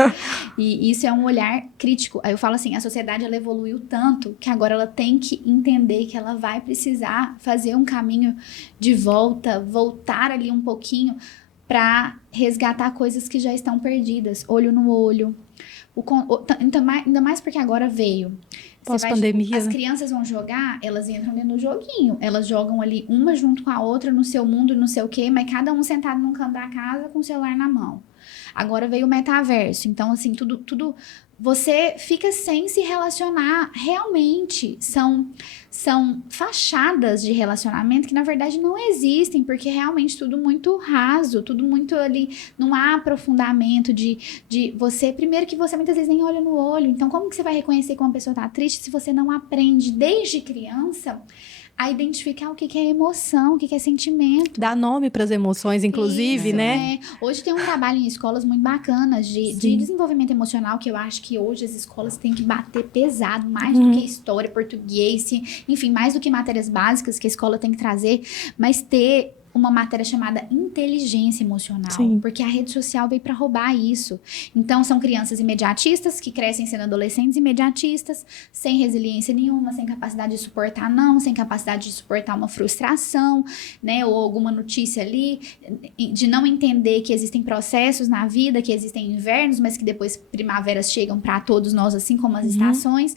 E isso é um olhar crítico. Aí eu falo assim, a sociedade, ela evoluiu tanto que agora ela tem que entender que ela vai precisar fazer um caminho de voltar ali um pouquinho para resgatar coisas que já estão perdidas, olho no olho. Ainda mais porque agora veio. Pós-pandemia. As crianças vão jogar, elas entram dentro do joguinho. Elas jogam ali uma junto com a outra no seu mundo, não sei o quê, mas cada um sentado num canto da casa com o celular na mão. Agora veio o metaverso. Então, assim, tudo você fica sem se relacionar. Realmente, são fachadas de relacionamento que, na verdade, não existem, porque realmente tudo muito raso, tudo muito ali, não há aprofundamento de você, primeiro que você muitas vezes nem olha no olho, então como que você vai reconhecer que uma pessoa tá triste se você não aprende desde criança a identificar o que é emoção, o que é sentimento. Dá nome para as emoções, inclusive, isso, né? Hoje tem um trabalho em escolas muito bacanas de desenvolvimento emocional, que eu acho que hoje as escolas têm que bater pesado, mais do que história, português, enfim, mais do que matérias básicas que a escola tem que trazer, mas ter uma matéria chamada inteligência emocional, porque a rede social veio para roubar isso. Então, são crianças imediatistas que crescem sendo adolescentes imediatistas, sem resiliência nenhuma, sem capacidade de suportar não, sem capacidade de suportar uma frustração, né, ou alguma notícia ali, de não entender que existem processos na vida, que existem invernos, mas que depois primaveras chegam para todos nós, assim como as estações.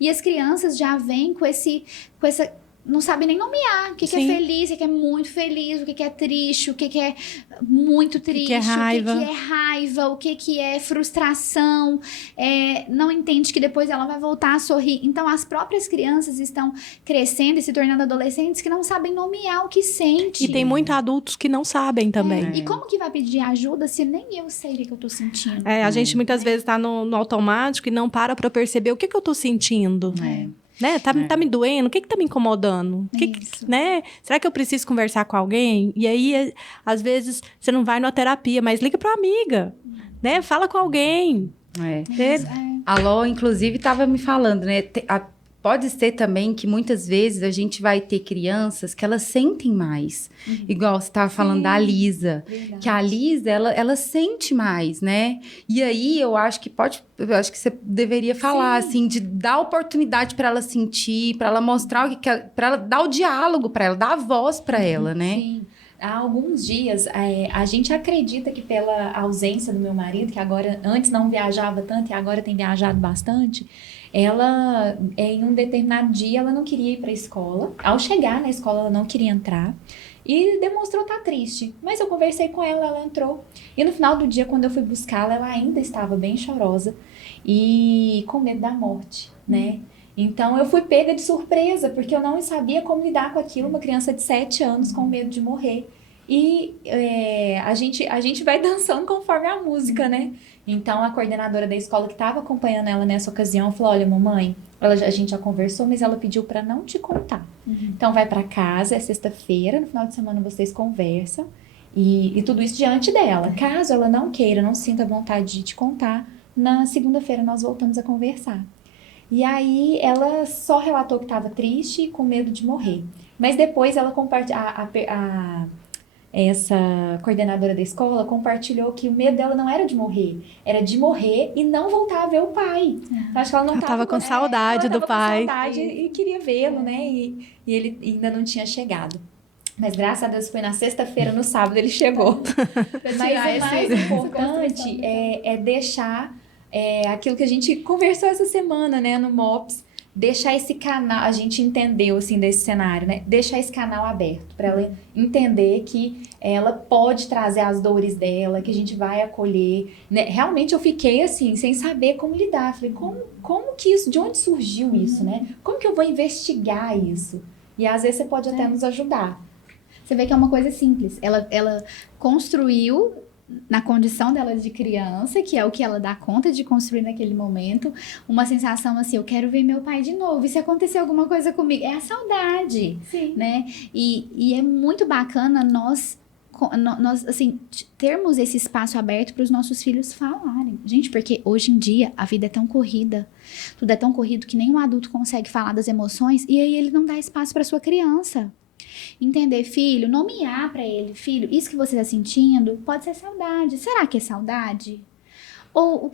E as crianças já vêm com essa não sabe nem nomear o que é feliz, o que é muito feliz, o que é triste, o que é muito triste, o que é raiva, o que é frustração, não entende que depois ela vai voltar a sorrir. Então, as próprias crianças estão crescendo e se tornando adolescentes que não sabem nomear o que sente. E tem muitos adultos que não sabem também. E como que vai pedir ajuda se nem eu sei o que eu tô sentindo? A gente muitas vezes tá no automático e não para perceber o que eu tô sentindo. Né? Tá me doendo? O que tá me incomodando? Né? Será que eu preciso conversar com alguém? E aí, às vezes, você não vai na terapia, mas liga pra uma amiga, né? Fala com alguém. A Ló, inclusive, estava me falando, né? Pode ser também que muitas vezes a gente vai ter crianças que elas sentem mais. Igual você estava falando da Lisa. Verdade. Que a Lisa, ela sente mais, né? E aí, eu acho que você deveria falar, assim, de dar oportunidade para ela sentir, para ela mostrar o que para ela dar o diálogo para ela, dar a voz para ela, né? Sim. Há alguns dias, a gente acredita que pela ausência do meu marido, que agora antes não viajava tanto e agora tem viajado bastante, ela, em um determinado dia, ela não queria ir para a escola. Ao chegar na escola, ela não queria entrar e demonstrou estar triste. Mas eu conversei com ela, ela entrou. E no final do dia, quando eu fui buscá-la, ela ainda estava bem chorosa e com medo da morte, né? Então, eu fui pega de surpresa, porque eu não sabia como lidar com aquilo, uma criança de 7 anos com medo de morrer. E a gente vai dançando conforme a música, né? Então, a coordenadora da escola que estava acompanhando ela nessa ocasião falou, olha, mamãe, a gente já conversou, mas ela pediu para não te contar. Então, vai para casa, é sexta-feira, no final de semana vocês conversam, e tudo isso diante dela. Caso ela não queira, não sinta vontade de te contar, na segunda-feira nós voltamos a conversar. E aí, ela só relatou que estava triste e com medo de morrer. Mas depois ela compartilhou, essa coordenadora da escola compartilhou que o medo dela não era de morrer, era de morrer e não voltar a ver o pai. Acho que ela não tava com saudade do pai. Com saudade e queria vê-lo, né? E ele ainda não tinha chegado. Mas graças a Deus foi na sexta-feira, no sábado ele chegou. Mas o mais importante é deixar aquilo que a gente conversou essa semana, né, no MOPS, deixar esse canal, a gente entendeu, assim, desse cenário, né, deixar esse canal aberto, para ela entender que ela pode trazer as dores dela, que a gente vai acolher, né, realmente eu fiquei, assim, sem saber como lidar, falei, como que isso, de onde surgiu isso, né, como que eu vou investigar isso? E às vezes você pode até nos ajudar. Você vê que é uma coisa simples, ela construiu na condição dela de criança, que é o que ela dá conta de construir naquele momento, uma sensação assim, eu quero ver meu pai de novo, e se acontecer alguma coisa comigo, é a saudade, né? E é muito bacana nós assim, termos esse espaço aberto para os nossos filhos falarem. Gente, porque hoje em dia a vida é tão corrida, tudo é tão corrido que nenhum adulto consegue falar das emoções, e aí ele não dá espaço para sua criança. Entender, filho, nomear para ele, filho, isso que você está sentindo pode ser saudade. Será que é saudade? Ou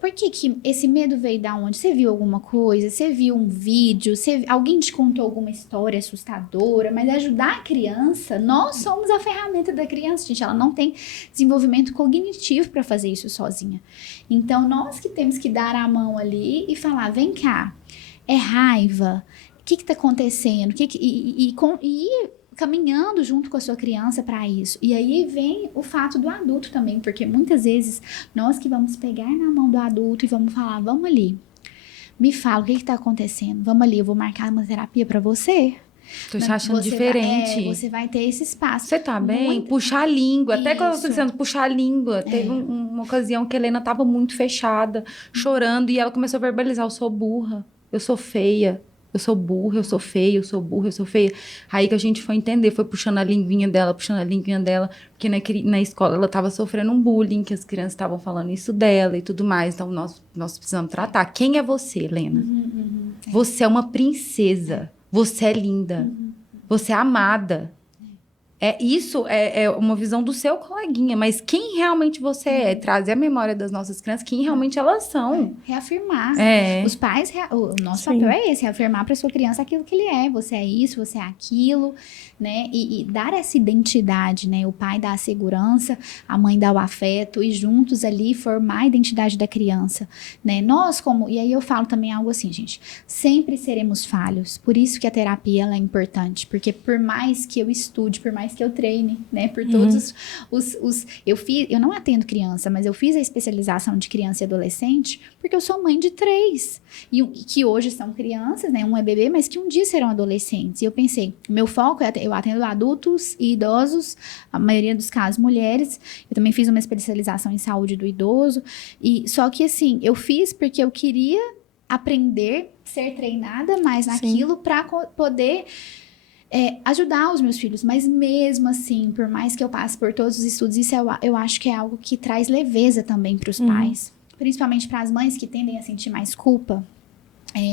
por que esse medo veio da onde? Você viu alguma coisa? Você viu um vídeo? Alguém te contou alguma história assustadora? Mas ajudar a criança, nós somos a ferramenta da criança, gente. Ela não tem desenvolvimento cognitivo para fazer isso sozinha. Então, nós que temos que dar a mão ali e falar, vem cá, é raiva? O que está acontecendo? E caminhando junto com a sua criança para isso. E aí vem o fato do adulto também, porque muitas vezes nós que vamos pegar na mão do adulto e vamos falar, vamos ali, me fala o que está acontecendo, vamos ali, eu vou marcar uma terapia para você. Tô te achando diferente. Você vai ter esse espaço. Você tá bem? Puxar a língua. Até quando eu tô dizendo puxar a língua. Teve uma ocasião que a Helena tava muito fechada, chorando, e ela começou a verbalizar, eu sou burra, eu sou feia. Eu sou burra, eu sou feia, eu sou burra, eu sou feia. Aí que a gente foi entender, foi puxando a linguinha dela, porque na escola ela estava sofrendo um bullying, que as crianças estavam falando isso dela e tudo mais. Então, nós precisamos tratar. Quem é você, Helena? Você é uma princesa. Você é linda. Você é amada. Isso é uma visão do seu coleguinha, mas quem realmente você é? Trazer a memória das nossas crianças, quem realmente elas são. Reafirmar. Os pais, o nosso papel é esse, reafirmar para sua criança aquilo que ele é. Você é isso, você é aquilo, né? E dar essa identidade, né? O pai dá a segurança, a mãe dá o afeto, e juntos ali formar a identidade da criança, né? E aí eu falo também algo assim, gente, sempre seremos falhos, por isso que a terapia ela é importante, porque por mais que eu estude, por mais que eu treine, né, por todos eu não atendo criança, mas eu fiz a especialização de criança e adolescente porque eu sou mãe de 3, e que hoje são crianças, né, um é bebê, mas que um dia serão adolescentes, e eu pensei, meu foco eu atendo adultos e idosos, a maioria dos casos mulheres, eu também fiz uma especialização em saúde do idoso, e só que assim, eu fiz porque eu queria aprender, ser treinada mais naquilo para poder ajudar os meus filhos, mas mesmo assim, por mais que eu passe por todos os estudos, isso eu acho que é algo que traz leveza também para os pais, principalmente para as mães que tendem a sentir mais culpa,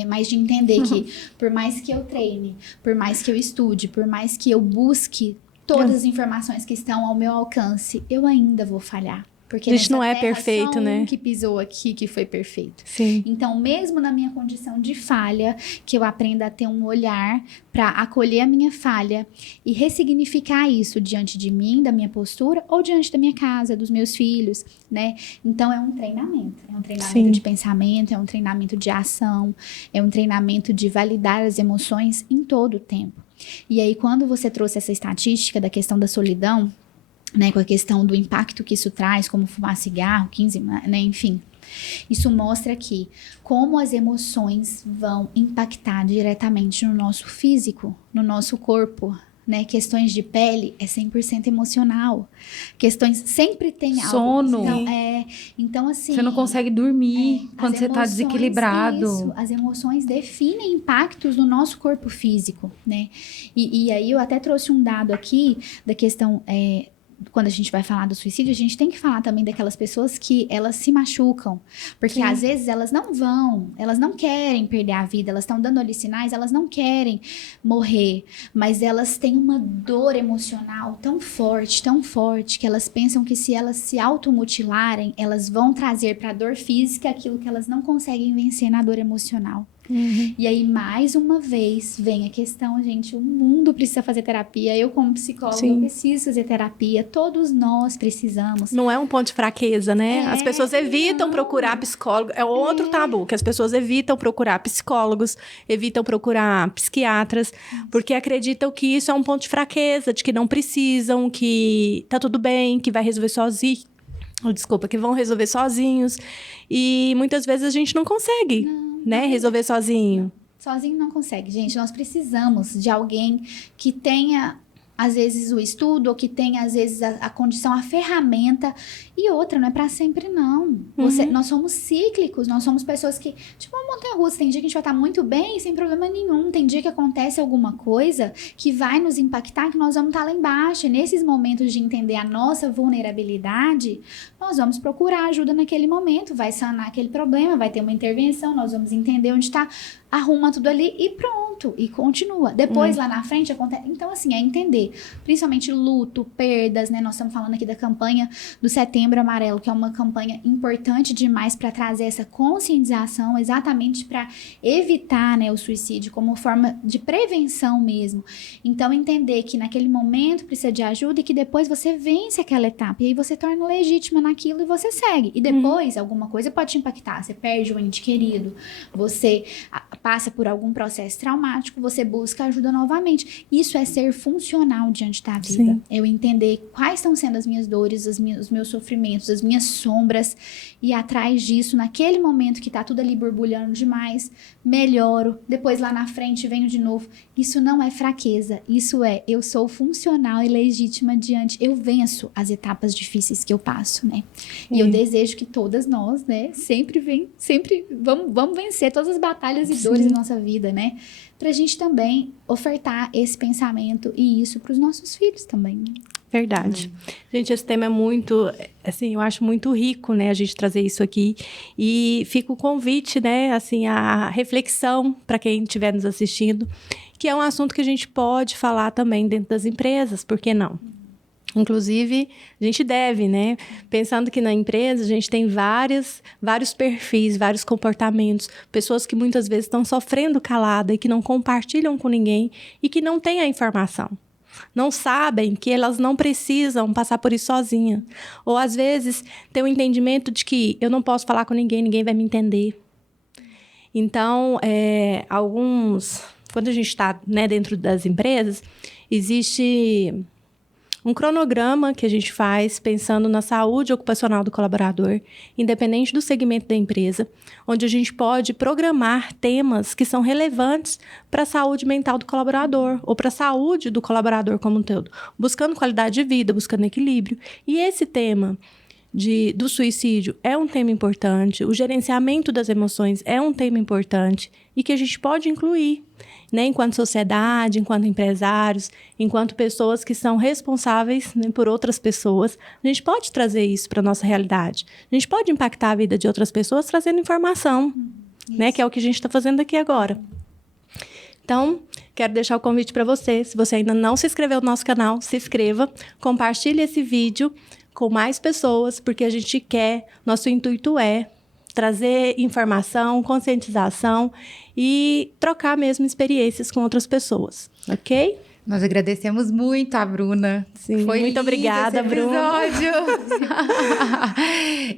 mas de entender que por mais que eu treine, por mais que eu estude, por mais que eu busque todas as informações que estão ao meu alcance, eu ainda vou falhar. Porque a gente não é perfeito, né? Que pisou aqui, que foi perfeito. Sim. Então, mesmo na minha condição de falha, que eu aprenda a ter um olhar para acolher a minha falha e ressignificar isso diante de mim, da minha postura, ou diante da minha casa, dos meus filhos, né? Então, é um treinamento. É um treinamento de pensamento, é um treinamento de ação, é um treinamento de validar as emoções em todo o tempo. E aí, quando você trouxe essa estatística da questão da solidão, né, com a questão do impacto que isso traz, como fumar cigarro, 15, né, enfim. Isso mostra que como as emoções vão impactar diretamente no nosso físico, no nosso corpo, né? Questões de pele é 100% emocional. Questões sempre tem algo. Sono. Então assim... Você não consegue dormir quando você tá desequilibrado. Isso, as emoções definem impactos no nosso corpo físico, né? E aí eu até trouxe um dado aqui da questão... quando a gente vai falar do suicídio, a gente tem que falar também daquelas pessoas que elas se machucam. Porque às vezes elas não querem perder a vida, elas estão dando ali sinais, elas não querem morrer, mas elas têm uma dor emocional tão forte, que elas pensam que se elas se automutilarem, elas vão trazer para a dor física aquilo que elas não conseguem vencer na dor emocional. E aí, mais uma vez, vem a questão, gente, o mundo precisa fazer terapia. Eu, como psicóloga, eu preciso fazer terapia. Todos nós precisamos. Não é um ponto de fraqueza, né? As pessoas evitam procurar psicólogo. É outro tabu, que as pessoas evitam procurar psicólogos, evitam procurar psiquiatras, porque acreditam que isso é um ponto de fraqueza, de que não precisam, que tá tudo bem, que vai resolver sozinho. Desculpa, que vão resolver sozinhos. E muitas vezes a gente não consegue, resolver sozinho. Sozinho não consegue, gente. Nós precisamos de alguém que tenha, às vezes, o estudo, ou que tenha, às vezes, a condição, a ferramenta. E outra, não é pra sempre, não. Nós somos cíclicos, nós somos pessoas que... Tipo uma montanha-russa, tem dia que a gente vai estar muito bem, sem problema nenhum. Tem dia que acontece alguma coisa que vai nos impactar, que nós vamos estar lá embaixo. E nesses momentos de entender a nossa vulnerabilidade, nós vamos procurar ajuda naquele momento. Vai sanar aquele problema, vai ter uma intervenção, nós vamos entender onde está... Arruma tudo ali e pronto, e continua. Depois, lá na frente, acontece... Então, assim, é entender. Principalmente luto, perdas, né? Nós estamos falando aqui da campanha do Setembro Amarelo, que é uma campanha importante demais para trazer essa conscientização, exatamente para evitar, né, o suicídio como forma de prevenção mesmo. Então, entender que naquele momento precisa de ajuda e que depois você vence aquela etapa. E aí você torna legítima naquilo e você segue. E depois, alguma coisa pode te impactar. Você perde um ente querido, você... passa por algum processo traumático, você busca ajuda novamente. Isso é ser funcional diante da vida. Sim. Eu entender quais estão sendo as minhas dores, os meus sofrimentos, as minhas sombras, e atrás disso, naquele momento que tá tudo ali borbulhando demais, melhoro, depois lá na frente venho de novo. Isso não é fraqueza, isso é, eu sou funcional e legítima diante, eu venço as etapas difíceis que eu passo, né? E eu desejo que todas nós, né, sempre vamos vencer todas as batalhas e dores da nossa vida, né? Pra gente também ofertar esse pensamento e isso pros nossos filhos também, né? Verdade. Gente, esse tema é muito, assim, eu acho muito rico, né, a gente trazer isso aqui. E fica o convite, né, assim, a reflexão para quem estiver nos assistindo, que é um assunto que a gente pode falar também dentro das empresas, por que não? Inclusive, a gente deve, né? Pensando que na empresa a gente tem vários perfis, vários comportamentos, pessoas que muitas vezes estão sofrendo calada e que não compartilham com ninguém e que não têm a informação. Não sabem que elas não precisam passar por isso sozinha. Ou, às vezes, tem o entendimento de que eu não posso falar com ninguém, ninguém vai me entender. Então, quando a gente está, né, dentro das empresas, existe um cronograma que a gente faz pensando na saúde ocupacional do colaborador, independente do segmento da empresa, onde a gente pode programar temas que são relevantes para a saúde mental do colaborador ou para a saúde do colaborador como um todo, buscando qualidade de vida, buscando equilíbrio. E esse tema do suicídio é um tema importante, o gerenciamento das emoções é um tema importante e que a gente pode incluir, né, enquanto sociedade, enquanto empresários, enquanto pessoas que são responsáveis, né, por outras pessoas. A gente pode trazer isso para a nossa realidade. A gente pode impactar a vida de outras pessoas trazendo informação, né, que é o que a gente está fazendo aqui agora. Então, quero deixar o convite para você. Se você ainda não se inscreveu no nosso canal, se inscreva, compartilhe esse vídeo com mais pessoas, porque a gente quer, nosso intuito é trazer informação, conscientização e trocar mesmo experiências com outras pessoas, ok? Nós agradecemos muito a Bruna. Sim, foi muito obrigada, Bruna.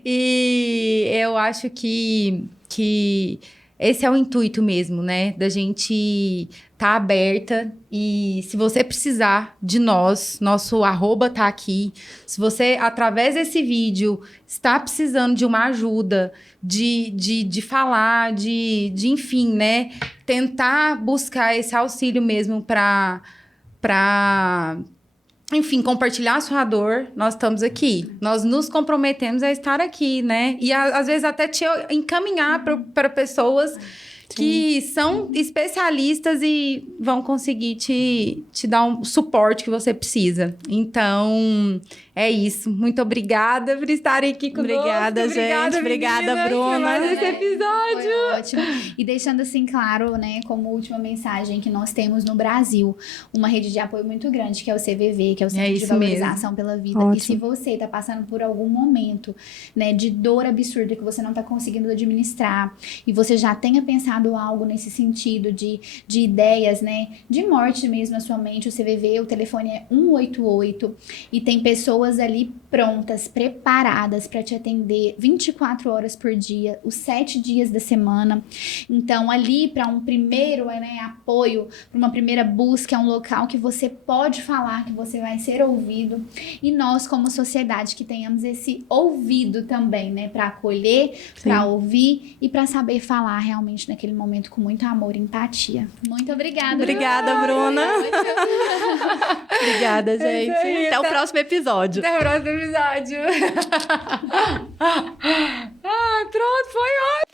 E eu acho que esse é o intuito mesmo, né? Da gente tá aberta e se você precisar de nós, nosso @ tá aqui. Se você, através desse vídeo, está precisando de uma ajuda, de falar, enfim, né? Tentar buscar esse auxílio mesmo para enfim, compartilhar a sua dor, nós estamos aqui. Nós nos comprometemos a estar aqui, né? E às vezes até te encaminhar para pessoas que são especialistas e vão conseguir te dar um suporte que você precisa. Então, é isso. Muito obrigada por estarem aqui conosco. Obrigada, gente. Obrigada, Bruna. Mais esse episódio. Foi ótimo. E deixando assim claro, né, como última mensagem que nós temos no Brasil, uma rede de apoio muito grande, que é o CVV, que é o Centro de Valorização pela Vida. Ótimo. E se você está passando por algum momento, né, de dor absurda que você não está conseguindo administrar, e você já tenha pensado algo nesse sentido de ideias, né, de morte mesmo na sua mente, o CVV, o telefone é 188 e tem pessoas ali prontas, preparadas para te atender 24 horas por dia, os 7 dias da semana. Então, ali para um primeiro, né, apoio, para uma primeira busca, é um local que você pode falar, que você vai ser ouvido. E nós, como sociedade, que tenhamos esse ouvido também, né, para acolher, para ouvir e para saber falar realmente naquele momento com muito amor e empatia. Muito obrigada. Obrigada, Bruna. Obrigada, gente. aí, Até o próximo episódio. Até o próximo episódio. Pronto, foi ótimo.